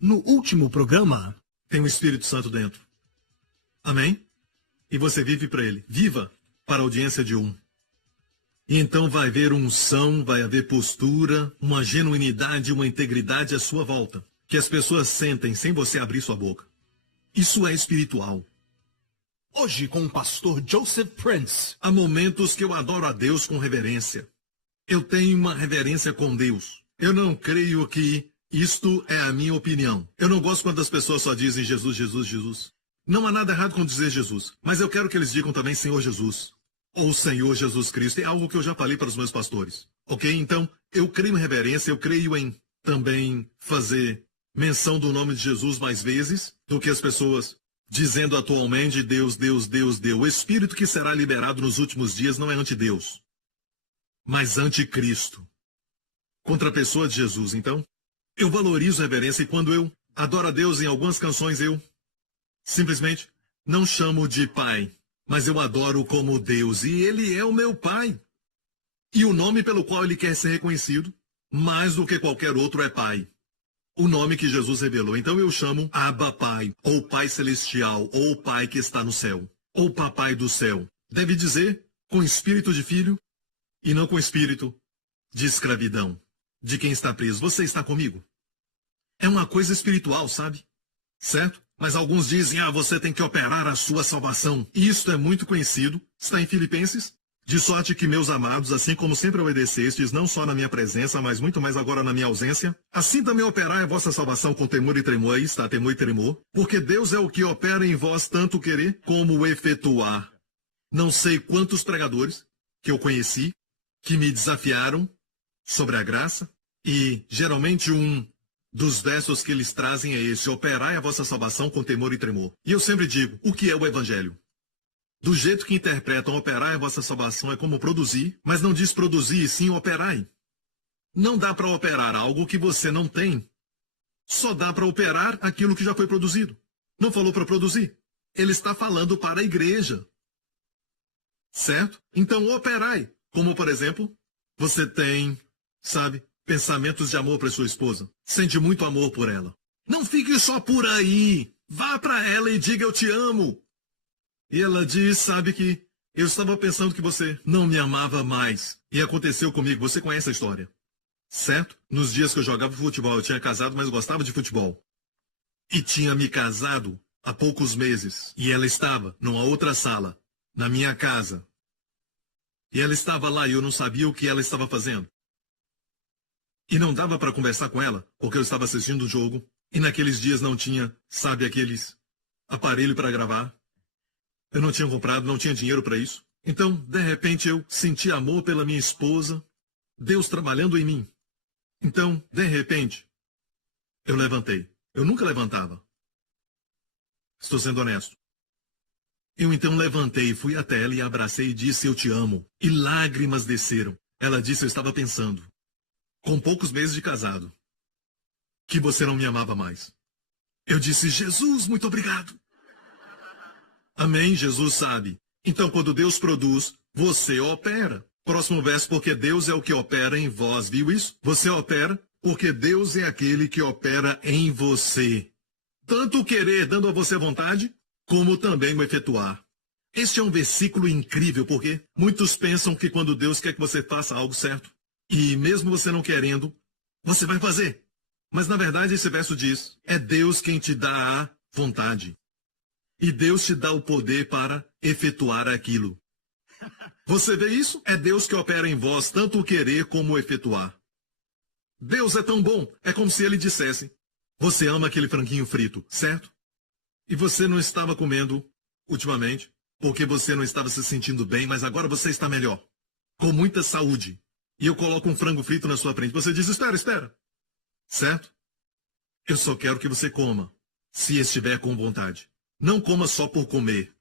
No último programa, tem o Espírito Santo dentro. Amém? E você vive para ele. Viva para a audiência de um. E então vai haver unção, vai haver postura, uma genuinidade, uma integridade à sua volta, que as pessoas sentem sem você abrir sua boca. Isso é espiritual. Hoje com o pastor Joseph Prince. Há momentos que eu adoro a Deus com reverência. Eu tenho uma reverência com Deus. Eu não creio que isto é a minha opinião. Eu não gosto quando as pessoas só dizem Jesus, Jesus, Jesus. Não há nada errado com dizer Jesus, mas eu quero que eles digam também Senhor Jesus. Ou Senhor Jesus Cristo. É algo que eu já falei para os meus pastores. Ok? Então, eu creio em reverência, eu creio em também fazer menção do nome de Jesus mais vezes do que as pessoas dizendo atualmente Deus, Deus, Deus, Deus. O Espírito que será liberado nos últimos dias não é anti-Deus, mas anticristo. Contra a pessoa de Jesus, então. Eu valorizo a reverência e quando eu adoro a Deus em algumas canções, eu simplesmente não chamo de Pai, mas eu adoro como Deus e Ele é o meu Pai. E o nome pelo qual Ele quer ser reconhecido, mais do que qualquer outro, é Pai. O nome que Jesus revelou. Então eu chamo Abba Pai, ou Pai Celestial, ou Pai que está no céu, ou Papai do céu. Deve dizer com espírito de filho e não com espírito de escravidão, de quem está preso. Você está comigo? É uma coisa espiritual, sabe? Certo? Mas alguns dizem, você tem que operar a sua salvação. Isto é muito conhecido. Está em Filipenses. De sorte que, meus amados, assim como sempre obedecestes, não só na minha presença, mas muito mais agora na minha ausência, assim também operai a vossa salvação com temor e tremor. Aí está, temor e tremor. Porque Deus é o que opera em vós tanto o querer como o efetuar. Não sei quantos pregadores que eu conheci, que me desafiaram sobre a graça, e geralmente um dos versos que eles trazem é esse: operai a vossa salvação com temor e tremor. E eu sempre digo, o que é o Evangelho? Do jeito que interpretam operai a vossa salvação é como produzir, mas não diz produzir, e sim operai. Não dá para operar algo que você não tem. Só dá para operar aquilo que já foi produzido. Não falou para produzir. Ele está falando para a igreja. Certo? Então operai. Como, por exemplo, você tem, sabe, pensamentos de amor para sua esposa. Sente muito amor por ela. Não fique só por aí. Vá para ela e diga eu te amo. E ela diz, sabe que eu estava pensando que você não me amava mais. E aconteceu comigo, você conhece a história. Certo? Nos dias que eu jogava futebol, eu tinha casado, mas gostava de futebol. E tinha me casado há poucos meses. E ela estava numa outra sala, na minha casa. E ela estava lá e eu não sabia o que ela estava fazendo. E não dava para conversar com ela, porque eu estava assistindo o jogo. E naqueles dias não tinha, sabe, aqueles aparelhos para gravar. Eu não tinha comprado, não tinha dinheiro para isso. Então, de repente, eu senti amor pela minha esposa, Deus trabalhando em mim. Então, de repente, eu levantei. Eu nunca levantava. Estou sendo honesto. Eu então levantei, fui até ela e abracei e disse eu te amo. E lágrimas desceram. Ela disse eu estava pensando, com poucos meses de casado, que você não me amava mais. Eu disse, Jesus, muito obrigado. Amém, Jesus sabe. Então, quando Deus produz, você opera. Próximo verso, porque Deus é o que opera em vós, viu isso? Você opera porque Deus é aquele que opera em você. Tanto o querer, dando a você vontade, como também o efetuar. Este é um versículo incrível, porque muitos pensam que quando Deus quer que você faça algo certo, e mesmo você não querendo, você vai fazer. Mas, na verdade, esse verso diz, é Deus quem te dá a vontade. E Deus te dá o poder para efetuar aquilo. Você vê isso? É Deus que opera em vós tanto o querer como o efetuar. Deus é tão bom, é como se Ele dissesse, você ama aquele franguinho frito, certo? E você não estava comendo ultimamente, porque você não estava se sentindo bem, mas agora você está melhor, com muita saúde. E eu coloco um frango frito na sua frente. Você diz, espera, espera. Certo? Eu só quero que você coma, se estiver com vontade. Não coma só por comer,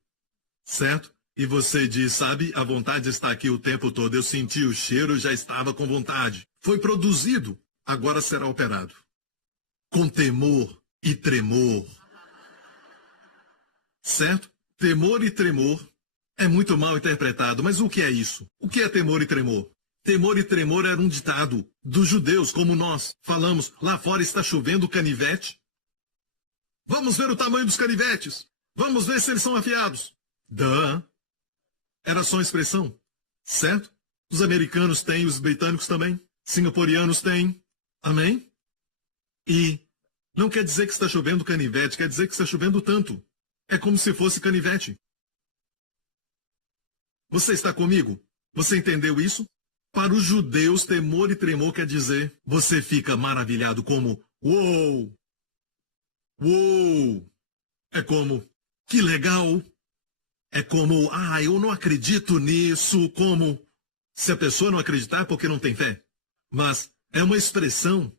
certo? E você diz, sabe, a vontade está aqui o tempo todo. Eu senti o cheiro, já estava com vontade. Foi produzido, agora será operado. Com temor e tremor. Certo? Temor e tremor é muito mal interpretado, mas o que é isso? O que é temor e tremor? Temor e tremor era um ditado dos judeus, como nós falamos, lá fora está chovendo canivete. Vamos ver o tamanho dos canivetes. Vamos ver se eles são afiados. Era só expressão, certo? Os americanos têm, os britânicos também. Singapurianos têm. Amém? E não quer dizer que está chovendo canivete, quer dizer que está chovendo tanto. É como se fosse canivete. Você está comigo? Você entendeu isso? Para os judeus, temor e tremor quer dizer, você fica maravilhado como, uou, uou. É como, que legal. É como, eu não acredito nisso, como, se a pessoa não acreditar é porque não tem fé. Mas é uma expressão.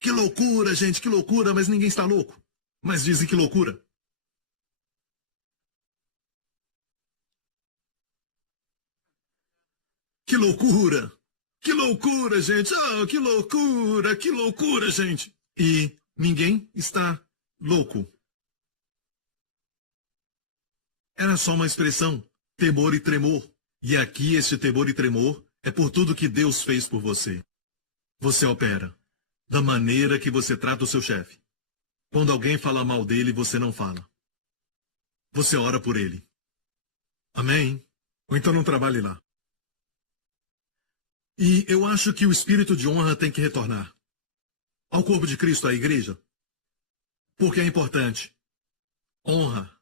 Que loucura, gente, que loucura, mas ninguém está louco. Mas dizem que loucura. Que loucura! Que loucura, gente! Ah, que loucura, gente! E ninguém está louco. Era só uma expressão, temor e tremor. E aqui este temor e tremor é por tudo que Deus fez por você. Você opera da maneira que você trata o seu chefe. Quando alguém fala mal dele, você não fala. Você ora por ele. Amém? Ou então não trabalhe lá. E eu acho que o espírito de honra tem que retornar ao corpo de Cristo, à igreja. Porque é importante. Honra.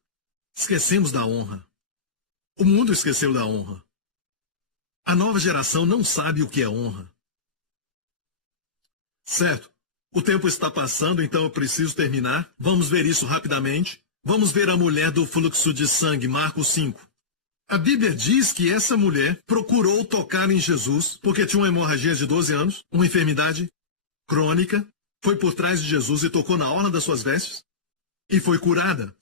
Esquecemos da honra. O mundo esqueceu da honra. A nova geração não sabe o que é honra. Certo? O tempo está passando, então eu preciso terminar. Vamos ver isso rapidamente. Vamos ver a mulher do fluxo de sangue, Marcos 5. A Bíblia diz que essa mulher procurou tocar em Jesus porque tinha uma hemorragia de 12 anos, uma enfermidade crônica, foi por trás de Jesus e tocou na orla das suas vestes e foi curada.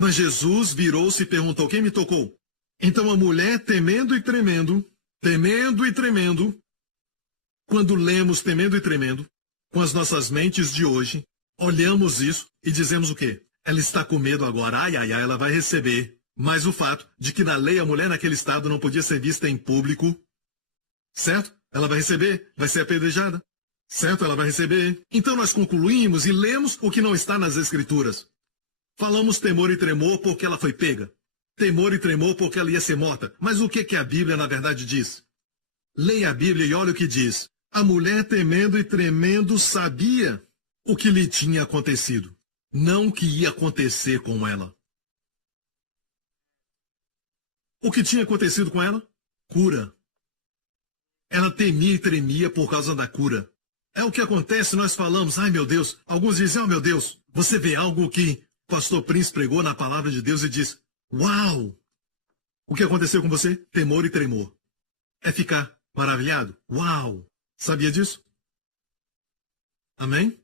Mas Jesus virou-se e perguntou: quem me tocou? Então a mulher, temendo e tremendo, quando lemos temendo e tremendo, com as nossas mentes de hoje, olhamos isso e dizemos o quê? Ela está com medo agora, ela vai receber. Mas o fato de que na lei a mulher naquele estado não podia ser vista em público, certo? Ela vai receber, vai ser apedrejada, certo? Ela vai receber. Então nós concluímos e lemos o que não está nas Escrituras. Falamos temor e tremor porque ela foi pega. Temor e tremor porque ela ia ser morta. Mas o que a Bíblia na verdade diz? Leia a Bíblia e olha o que diz. A mulher temendo e tremendo sabia o que lhe tinha acontecido, não o que ia acontecer com ela. O que tinha acontecido com ela? Cura. Ela temia e tremia por causa da cura. É o que acontece, nós falamos, ai meu Deus. Alguns dizem, oh meu Deus, você vê algo que o pastor Prince pregou na palavra de Deus e diz, uau! O que aconteceu com você? Temor e tremor. É ficar maravilhado? Uau! Sabia disso? Amém?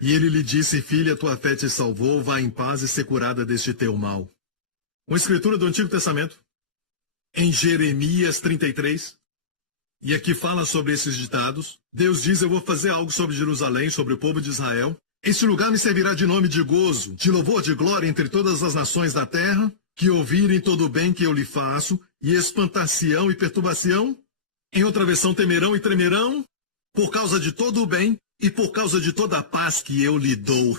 E ele lhe disse, filha, tua fé te salvou, vá em paz e ser curada deste teu mal. Uma escritura do Antigo Testamento, em Jeremias 33, e aqui fala sobre esses ditados. Deus diz, eu vou fazer algo sobre Jerusalém, sobre o povo de Israel. Este lugar me servirá de nome de gozo, de louvor, de glória entre todas as nações da terra, que ouvirem todo o bem que eu lhe faço, e espantar-se-ão e perturbar-se-ão. Em outra versão, temerão e tremerão, por causa de todo o bem e por causa de toda a paz que eu lhe dou.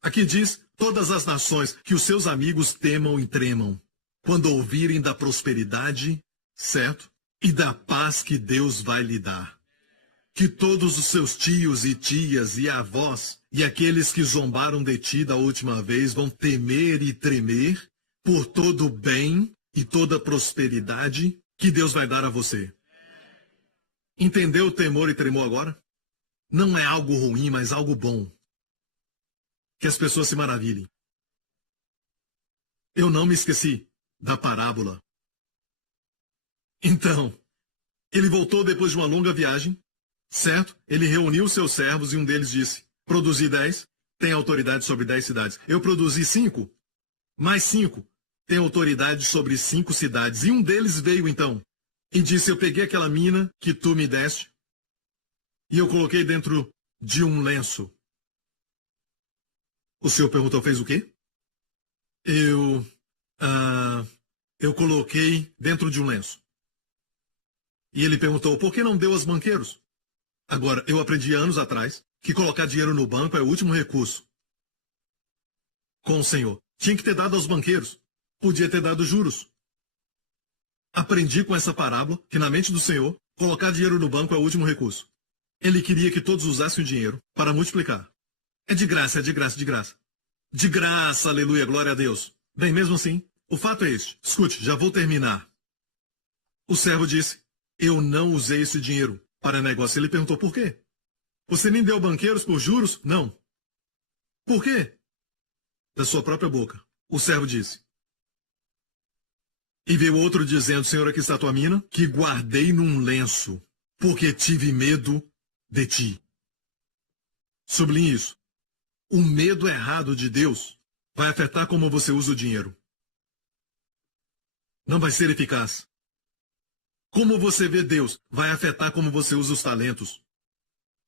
Aqui diz, todas as nações, que os seus amigos temam e tremam, quando ouvirem da prosperidade, certo? E da paz que Deus vai lhe dar. Que todos os seus tios e tias e avós, e aqueles que zombaram de ti da última vez, vão temer e tremer por todo o bem e toda a prosperidade que Deus vai dar a você. Entendeu o temor e tremor agora? Não é algo ruim, mas algo bom. Que as pessoas se maravilhem. Eu não me esqueci da parábola. Então, ele voltou depois de uma longa viagem, certo? Ele reuniu seus servos e um deles disse, produzi 10, tem autoridade sobre 10 cidades. Eu produzi 5, mais 5, tem autoridade sobre 5 cidades. E um deles veio então e disse, eu peguei aquela mina que tu me deste e eu coloquei dentro de um lenço. O senhor perguntou, fez o quê? Eu coloquei dentro de um lenço. E ele perguntou, por que não deu aos banqueiros? Agora, eu aprendi anos atrás que colocar dinheiro no banco é o último recurso. com o Senhor. Tinha que ter dado aos banqueiros. Podia ter dado juros. Aprendi com essa parábola que na mente do Senhor, colocar dinheiro no banco é o último recurso. Ele queria que todos usassem o dinheiro para multiplicar. É de graça, é de graça, de graça. De graça, aleluia, glória a Deus. Bem, mesmo assim, o fato é este. Escute, já vou terminar. O servo disse, eu não usei esse dinheiro para negócio. Ele perguntou, por quê? Você nem deu banqueiros por juros? Não. Por quê? Da sua própria boca. O servo disse. E veio outro dizendo, Senhor, aqui está a tua mina, que guardei num lenço, porque tive medo de ti. Sublinhe isso. O medo errado de Deus vai afetar como você usa o dinheiro. Não vai ser eficaz. Como você vê Deus vai afetar como você usa os talentos.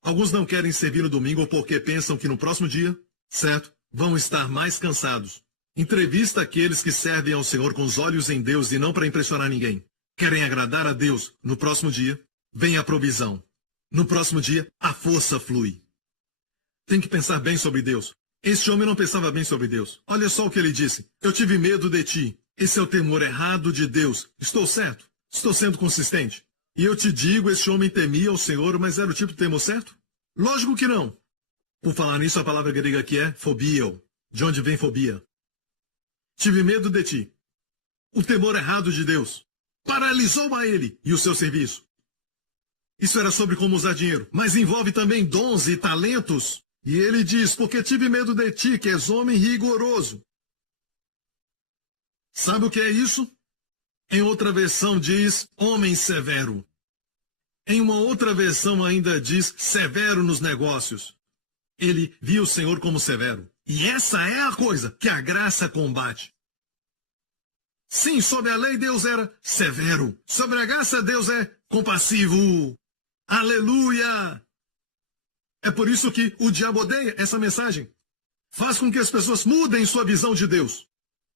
Alguns não querem servir no domingo porque pensam que no próximo dia, certo, vão estar mais cansados. Entrevista aqueles que servem ao Senhor com os olhos em Deus e não para impressionar ninguém. Querem agradar a Deus. No próximo dia, vem a provisão. No próximo dia, a força flui. Tem que pensar bem sobre Deus. Este homem não pensava bem sobre Deus. Olha só o que ele disse. Eu tive medo de ti. Esse é o temor errado de Deus. Estou certo? Estou sendo consistente? E eu te digo, este homem temia o Senhor, mas era o tipo de temor certo? Lógico que não. Por falar nisso, a palavra grega aqui é phobio. De onde vem fobia? Tive medo de ti. O temor errado de Deus paralisou a ele e o seu serviço. Isso era sobre como usar dinheiro, mas envolve também dons e talentos. E ele diz, porque tive medo de ti, que és homem rigoroso. Sabe o que é isso? Em outra versão diz, homem severo. Em uma outra versão ainda diz, severo nos negócios. Ele via o Senhor como severo. E essa é a coisa que a graça combate. Sim, sob a lei Deus era severo. Sobre a graça Deus é compassivo. Aleluia! É por isso que o diabo odeia essa mensagem. Faz com que as pessoas mudem sua visão de Deus.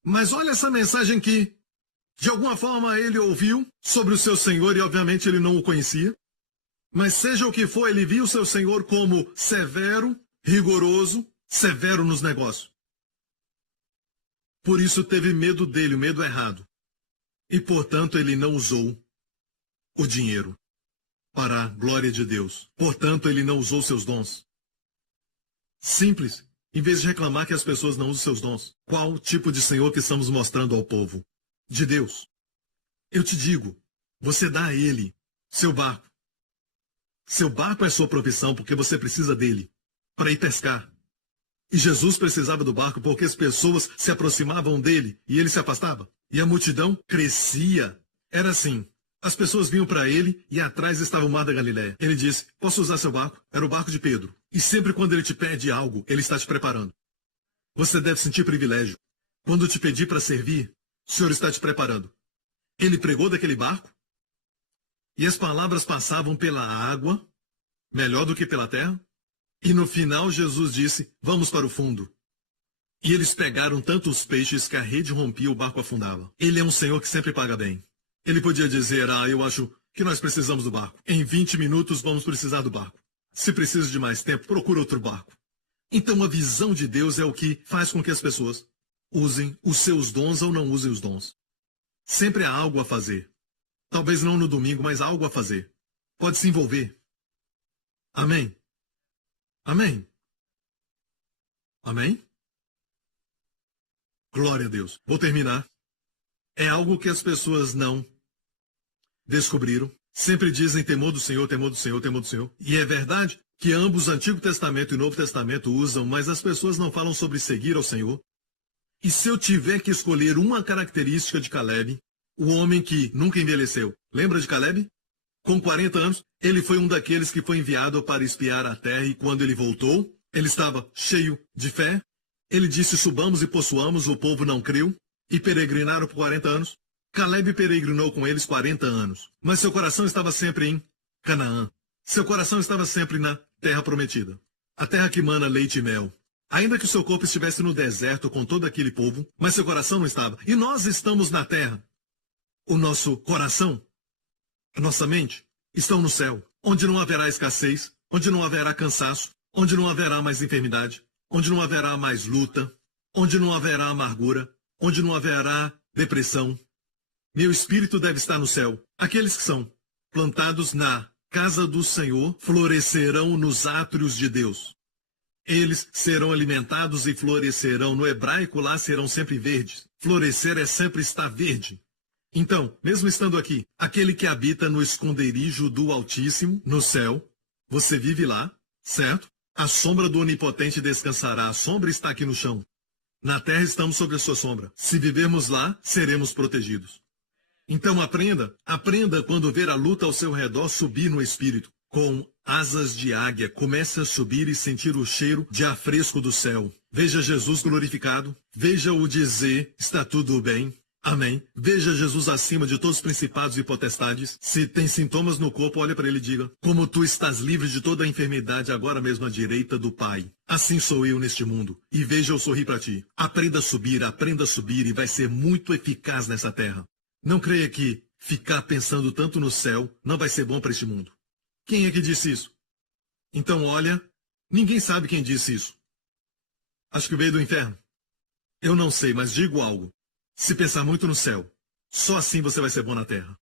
Mas olha essa mensagem que, de alguma forma, ele ouviu sobre o seu Senhor e, obviamente, ele não o conhecia. Mas seja o que for, ele viu o seu Senhor como severo, rigoroso, severo nos negócios. Por isso teve medo dele, o medo errado. E, portanto, ele não usou o dinheiro para a glória de Deus. Portanto, ele não usou seus dons. Simples. Em vez de reclamar que as pessoas não usam seus dons. Qual o tipo de Senhor que estamos mostrando ao povo? De Deus. Eu te digo, você dá a ele seu barco. Seu barco é sua profissão porque você precisa dele para ir pescar. E Jesus precisava do barco porque as pessoas se aproximavam dele e ele se afastava. E a multidão crescia. Era assim. As pessoas vinham para ele e atrás estava o mar da Galileia. Ele disse, posso usar seu barco? Era o barco de Pedro. E sempre quando ele te pede algo, ele está te preparando. Você deve sentir privilégio. Quando te pedir para servir, o Senhor está te preparando. Ele pregou daquele barco e as palavras passavam pela água, melhor do que pela terra. E no final Jesus disse, vamos para o fundo. E eles pegaram tantos peixes que a rede rompia e o barco afundava. Ele é um Senhor que sempre paga bem. Ele podia dizer, eu acho que nós precisamos do barco. Em 20 minutos vamos precisar do barco. Se precisa de mais tempo, procura outro barco. Então a visão de Deus é o que faz com que as pessoas usem os seus dons ou não usem os dons. Sempre há algo a fazer. Talvez não no domingo, mas há algo a fazer. Pode se envolver. Amém? Amém? Amém? Glória a Deus. Vou terminar. É algo que as pessoas não descobriram. Sempre dizem temor do Senhor, temor do Senhor, temor do Senhor. E é verdade que ambos, Antigo Testamento e Novo Testamento, usam, mas as pessoas não falam sobre seguir ao Senhor. E se eu tiver que escolher uma característica de Caleb, o homem que nunca envelheceu, lembra de Caleb? Com 40 anos, ele foi um daqueles que foi enviado para espiar a terra e quando ele voltou, ele estava cheio de fé. Ele disse, subamos e possuamos, o povo não creu e peregrinaram por 40 anos. Caleb peregrinou com eles 40 anos, mas seu coração estava sempre em Canaã. Seu coração estava sempre na terra prometida, a terra que mana leite e mel. Ainda que o seu corpo estivesse no deserto com todo aquele povo, mas seu coração não estava. E nós estamos na terra. O nosso coração, a nossa mente, estão no céu, onde não haverá escassez, onde não haverá cansaço, onde não haverá mais enfermidade, onde não haverá mais luta, onde não haverá amargura, onde não haverá depressão. Meu espírito deve estar no céu. Aqueles que são plantados na casa do Senhor florescerão nos átrios de Deus. Eles serão alimentados e florescerão. No hebraico lá serão sempre verdes. Florescer é sempre estar verde. Então, mesmo estando aqui, aquele que habita no esconderijo do Altíssimo, no céu, você vive lá, certo? A sombra do Onipotente descansará. A sombra está aqui no chão. Na terra estamos sob a sua sombra. Se vivermos lá, seremos protegidos. Então aprenda quando ver a luta ao seu redor subir no espírito. Com asas de águia, comece a subir e sentir o cheiro de ar fresco do céu. Veja Jesus glorificado. Veja-o dizer, está tudo bem. Amém. Veja Jesus acima de todos os principados e potestades. Se tem sintomas no corpo, olha para ele e diga, como tu estás livre de toda a enfermidade agora mesmo à direita do Pai. Assim sou eu neste mundo. E veja eu sorrir para ti. Aprenda a subir e vai ser muito eficaz nessa terra. Não creia que ficar pensando tanto no céu não vai ser bom para este mundo. Quem é que disse isso? Então olha, ninguém sabe quem disse isso. Acho que veio do inferno. Eu não sei, mas digo algo. Se pensar muito no céu, só assim você vai ser bom na terra.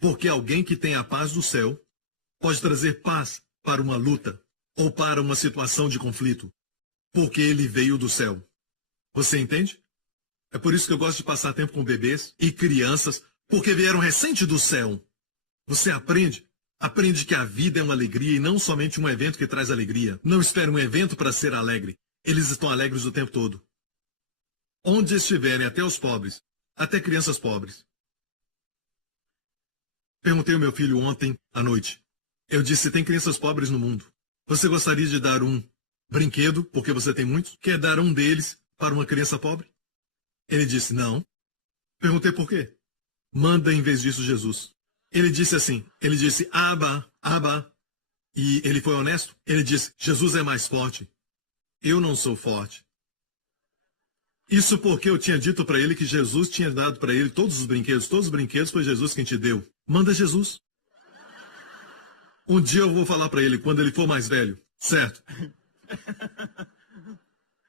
Porque alguém que tem a paz do céu pode trazer paz para uma luta ou para uma situação de conflito. Porque ele veio do céu. Você entende? É por isso que eu gosto de passar tempo com bebês e crianças, porque vieram recente do céu. Você aprende que a vida é uma alegria e não somente um evento que traz alegria. Não espere um evento para ser alegre. Eles estão alegres o tempo todo. Onde estiverem, até os pobres, até crianças pobres. Perguntei ao meu filho ontem à noite. Eu disse, tem crianças pobres no mundo. Você gostaria de dar um brinquedo, porque você tem muitos? Quer dar um deles para uma criança pobre? Ele disse, não. Perguntei por quê. Manda em vez disso Jesus. Ele disse assim, Abba, Abba. E ele foi honesto. Ele disse, Jesus é mais forte. Eu não sou forte. Isso porque eu tinha dito para ele que Jesus tinha dado para ele todos os brinquedos foi Jesus quem te deu. Manda Jesus. Um dia eu vou falar para ele quando ele for mais velho, certo?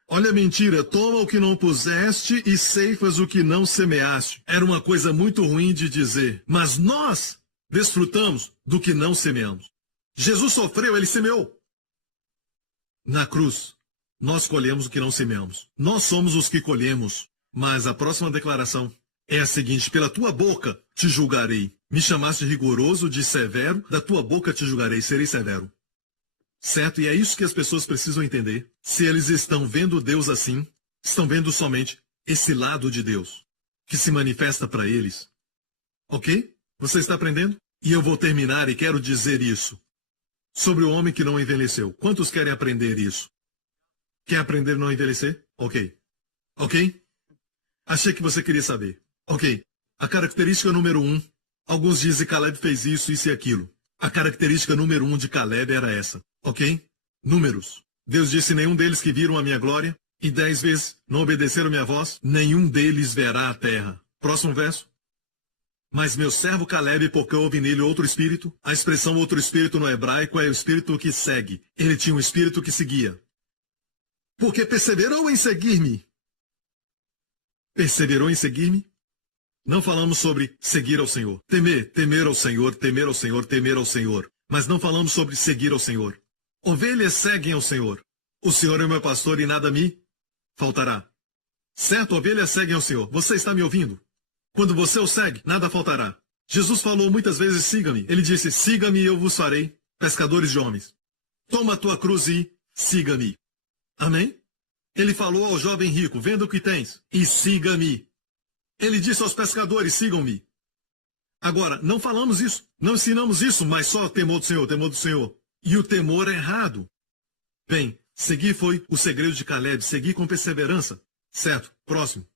Olha a mentira, toma o que não puseste e ceifas o que não semeaste. Era uma coisa muito ruim de dizer, mas nós desfrutamos do que não semeamos. Jesus sofreu, ele semeou. Na cruz. Nós colhemos o que não semeamos. Nós somos os que colhemos. Mas a próxima declaração é a seguinte, pela tua boca te julgarei. Me chamaste de rigoroso, de severo, da tua boca te julgarei, serei severo. Certo? E é isso que as pessoas precisam entender. Se eles estão vendo Deus assim, estão vendo somente esse lado de Deus, que se manifesta para eles. Ok? Você está aprendendo? E eu vou terminar e quero dizer isso. Sobre o homem que não envelheceu. Quantos querem aprender isso? Quer aprender a não envelhecer? Ok. Ok? Achei que você queria saber. Ok. A característica número 1. Alguns dizem que Caleb fez isso e aquilo. A característica número 1 de Caleb era essa. Ok? Números. Deus disse, nenhum deles que viram a minha glória, e 10 vezes não obedeceram a minha voz, nenhum deles verá a terra. Próximo verso. Mas meu servo Caleb, porque houve nele outro espírito. A expressão outro espírito no hebraico é o espírito que segue. Ele tinha um espírito que seguia. Porque perseverou em seguir-me. Perseverou em seguir-me? Não falamos sobre seguir ao Senhor. Temer ao Senhor, temer ao Senhor, temer ao Senhor. Mas não falamos sobre seguir ao Senhor. Ovelhas seguem ao Senhor. O Senhor é o meu pastor e nada me faltará. Certo, ovelhas seguem ao Senhor. Você está me ouvindo? Quando você o segue, nada faltará. Jesus falou muitas vezes, siga-me. Ele disse, siga-me e eu vos farei pescadores de homens. Toma a tua cruz e siga-me. Amém? Ele falou ao jovem rico, venda o que tens e siga-me. Ele disse aos pescadores, sigam-me. Agora, não falamos isso, não ensinamos isso, mas só temor do Senhor, temor do Senhor. E o temor é errado. Bem, seguir foi o segredo de Caleb, seguir com perseverança. Certo, próximo.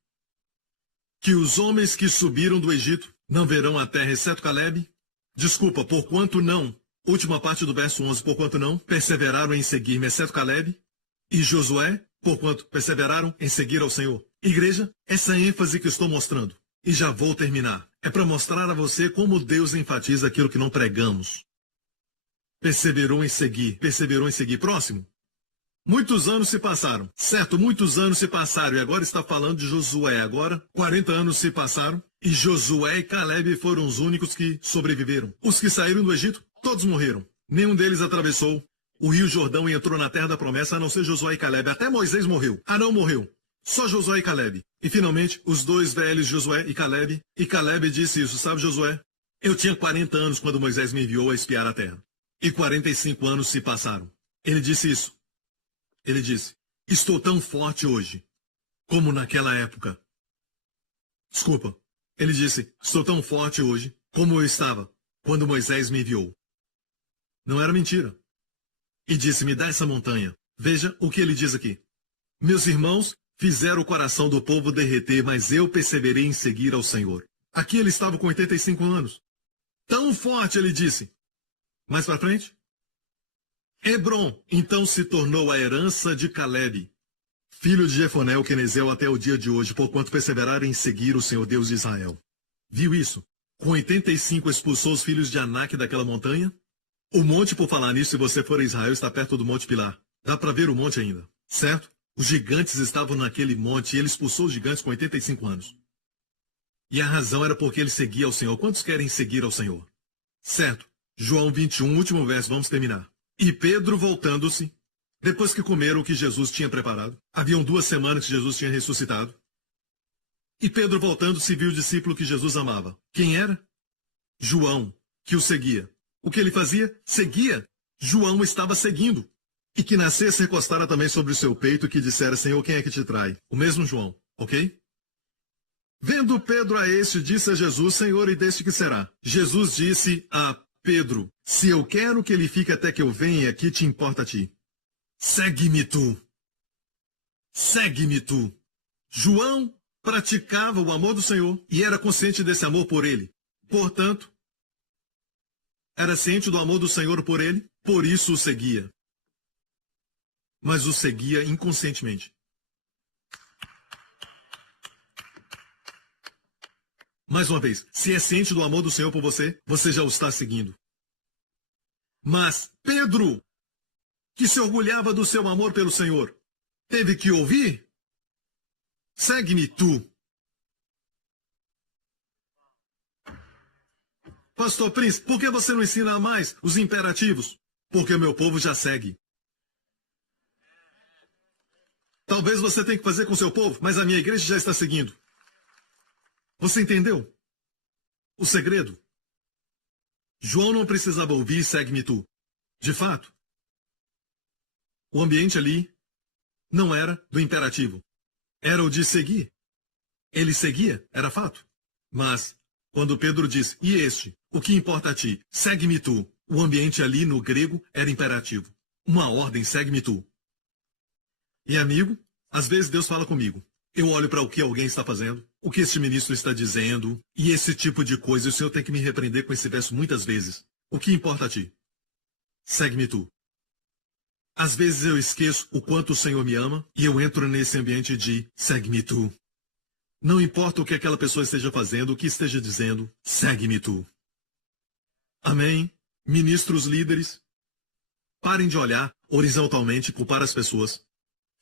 Que os homens que subiram do Egito não verão a terra, exceto Caleb. Desculpa, porquanto não. Última parte do verso 11, porquanto não perseveraram em seguir-me, exceto Caleb. E Josué, porquanto perseveraram em seguir ao Senhor. Igreja, essa ênfase que estou mostrando, e já vou terminar, é para mostrar a você como Deus enfatiza aquilo que não pregamos. Perseverou em seguir. Próximo. Muitos anos se passaram, certo? Muitos anos se passaram e agora está falando de Josué. Agora, 40 anos se passaram e Josué e Caleb foram os únicos que sobreviveram. Os que saíram do Egito, todos morreram. Nenhum deles atravessou o Rio Jordão e entrou na terra da promessa, a não ser Josué e Caleb. Até Moisés morreu. Arão morreu. Só Josué e Caleb. E finalmente, os dois velhos, Josué e Caleb. E Caleb disse isso, sabe, Josué? Eu tinha 40 anos quando Moisés me enviou a espiar a terra. E 45 anos se passaram. Ele disse isso. Ele disse, estou tão forte hoje como naquela época. Desculpa. Ele disse, estou tão forte hoje como eu estava quando Moisés me enviou. Não era mentira. E disse, me dá essa montanha. Veja o que ele diz aqui. Meus irmãos fizeram o coração do povo derreter, mas eu perseverei em seguir ao Senhor. Aqui ele estava com 85 anos. Tão forte, ele disse. Mais para frente. Hebron, então, se tornou a herança de Caleb, filho de Jefoné, o quenezeu, até o dia de hoje, porquanto perseveraram em seguir o Senhor Deus de Israel. Viu isso? Com 85 expulsou os filhos de Anak daquela montanha? O monte, por falar nisso, se você for a Israel, está perto do Monte Pilar. Dá para ver o monte ainda, certo? Os gigantes estavam naquele monte e ele expulsou os gigantes com 85 anos. E a razão era porque ele seguia ao Senhor. Quantos querem seguir ao Senhor? Certo. João 21, último verso, vamos terminar. E Pedro, voltando-se, depois que comeram o que Jesus tinha preparado, haviam 2 semanas que Jesus tinha ressuscitado, e Pedro, voltando-se, viu o discípulo que Jesus amava. Quem era? João, que o seguia. O que ele fazia? Seguia. João estava seguindo. E que nascesse recostara também sobre o seu peito e que dissera, Senhor, quem é que te trai? O mesmo João, ok? Vendo Pedro a este, disse a Jesus, Senhor, e deste que será? Jesus disse a Pedro, se eu quero que ele fique até que eu venha, que te importa a ti? Segue-me tu. Segue-me tu. João praticava o amor do Senhor e era consciente desse amor por ele. Portanto, era ciente do amor do Senhor por ele, por isso o seguia. Mas o seguia inconscientemente. Mais uma vez, se é ciente do amor do Senhor por você, você já o está seguindo. Mas Pedro, que se orgulhava do seu amor pelo Senhor, teve que ouvir? Segue-me tu. Pastor Prince, por que você não ensina mais os imperativos? Porque o meu povo já segue. Talvez você tenha que fazer com o seu povo, mas a minha igreja já está seguindo. Você entendeu? O segredo? João não precisava ouvir segue-me tu. De fato, o ambiente ali não era do imperativo. Era o de seguir. Ele seguia, era fato. Mas, quando Pedro disse, e este, o que importa a ti? Segue-me tu. O ambiente ali no grego era imperativo. Uma ordem, segue-me tu. E amigo, às vezes Deus fala comigo. Eu olho para o que alguém está fazendo, o que este ministro está dizendo, e esse tipo de coisa, e o Senhor tem que me repreender com esse verso muitas vezes. O que importa a ti? Segue-me tu. Às vezes eu esqueço o quanto o Senhor me ama, e eu entro nesse ambiente de segue-me tu. Não importa o que aquela pessoa esteja fazendo, o que esteja dizendo, segue-me tu. Amém? Ministros, líderes, parem de olhar horizontalmente, culpar as pessoas,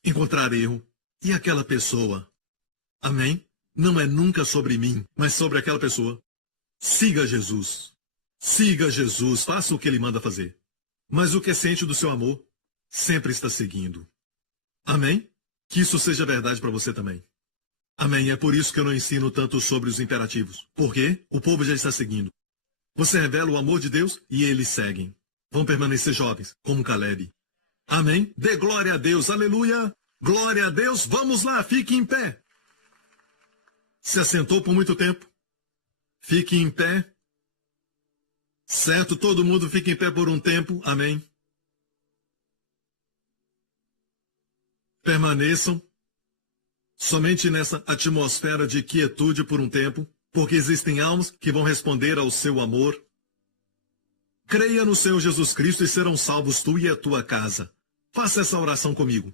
encontrar erro, e aquela pessoa. Amém? Não é nunca sobre mim, mas sobre aquela pessoa. Siga Jesus. Siga Jesus, faça o que ele manda fazer. Mas o que é ciente do seu amor, sempre está seguindo. Amém? Que isso seja verdade para você também. Amém? É por isso que eu não ensino tanto sobre os imperativos. Por quê? O povo já está seguindo. Você revela o amor de Deus e eles seguem. Vão permanecer jovens, como Caleb. Amém? Dê glória a Deus. Aleluia! Glória a Deus. Vamos lá, fique em pé. Se assentou por muito tempo? Fique em pé. Certo? Todo mundo fica em pé por um tempo. Amém? Permaneçam somente nessa atmosfera de quietude por um tempo, porque existem almas que vão responder ao seu amor. Creia no Senhor Jesus Cristo e serão salvos tu e a tua casa. Faça essa oração comigo.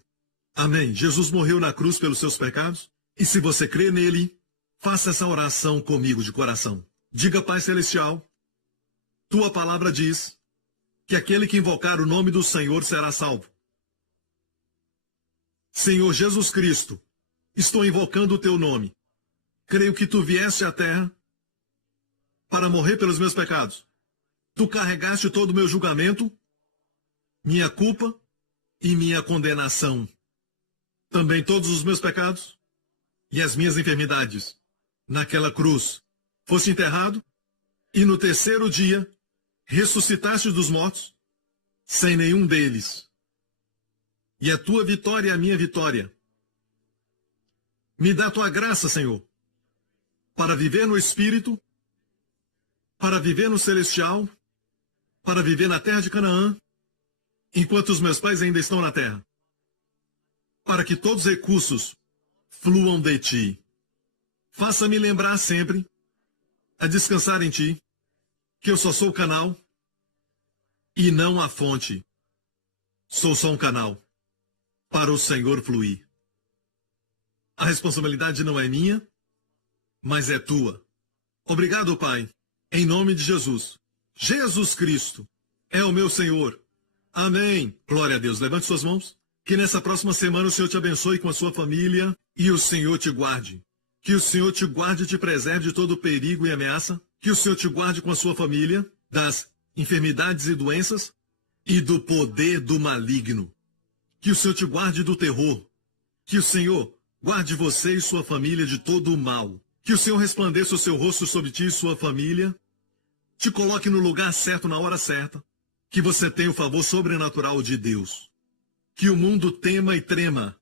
Amém. Jesus morreu na cruz pelos seus pecados. E se você crê nele, faça essa oração comigo de coração. Diga, Pai Celestial, tua palavra diz que aquele que invocar o nome do Senhor será salvo. Senhor Jesus Cristo, estou invocando o teu nome. Creio que tu vieste à terra para morrer pelos meus pecados. Tu carregaste todo o meu julgamento, minha culpa e minha condenação. Também todos os meus pecados e as minhas enfermidades. Naquela cruz, foste enterrado e no terceiro dia ressuscitaste dos mortos, sem nenhum deles. E a tua vitória é a minha vitória. Me dá a tua graça, Senhor, para viver no Espírito, para viver no Celestial, para viver na terra de Canaã, enquanto os meus pais ainda estão na terra. Para que todos os recursos fluam de ti. Faça-me lembrar sempre a descansar em ti, que eu só sou o canal e não a fonte. Sou só um canal para o Senhor fluir. A responsabilidade não é minha, mas é tua. Obrigado, Pai, em nome de Jesus. Jesus Cristo é o meu Senhor. Amém. Glória a Deus. Levante suas mãos. Que nessa próxima semana o Senhor te abençoe com a sua família e o Senhor te guarde. Que o Senhor te guarde e te preserve de todo perigo e ameaça. Que o Senhor te guarde com a sua família das enfermidades e doenças e do poder do maligno. Que o Senhor te guarde do terror. Que o Senhor guarde você e sua família de todo o mal. Que o Senhor resplandeça o seu rosto sobre ti e sua família. Te coloque no lugar certo na hora certa. Que você tenha o favor sobrenatural de Deus. Que o mundo tema e trema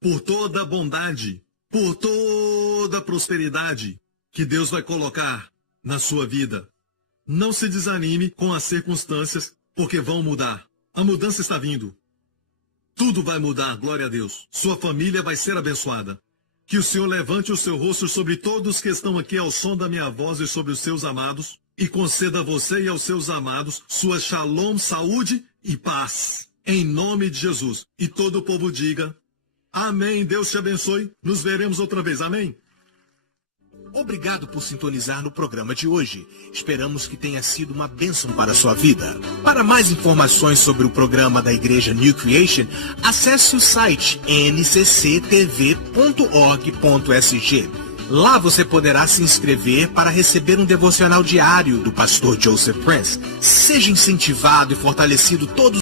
por toda a bondade, por toda a prosperidade que Deus vai colocar na sua vida. Não se desanime com as circunstâncias, porque vão mudar. A mudança está vindo. Tudo vai mudar, glória a Deus. Sua família vai ser abençoada. Que o Senhor levante o seu rosto sobre todos que estão aqui ao som da minha voz e sobre os seus amados, e conceda a você e aos seus amados sua shalom, saúde e paz. Em nome de Jesus. E todo o povo diga, amém. Deus te abençoe. Nos veremos outra vez. Amém. Obrigado por sintonizar no programa de hoje. Esperamos que tenha sido uma bênção para a sua vida. Para mais informações sobre o programa da Igreja New Creation, acesse o site ncctv.org.sg. Lá você poderá se inscrever para receber um devocional diário do pastor Joseph Prince. Seja incentivado e fortalecido todos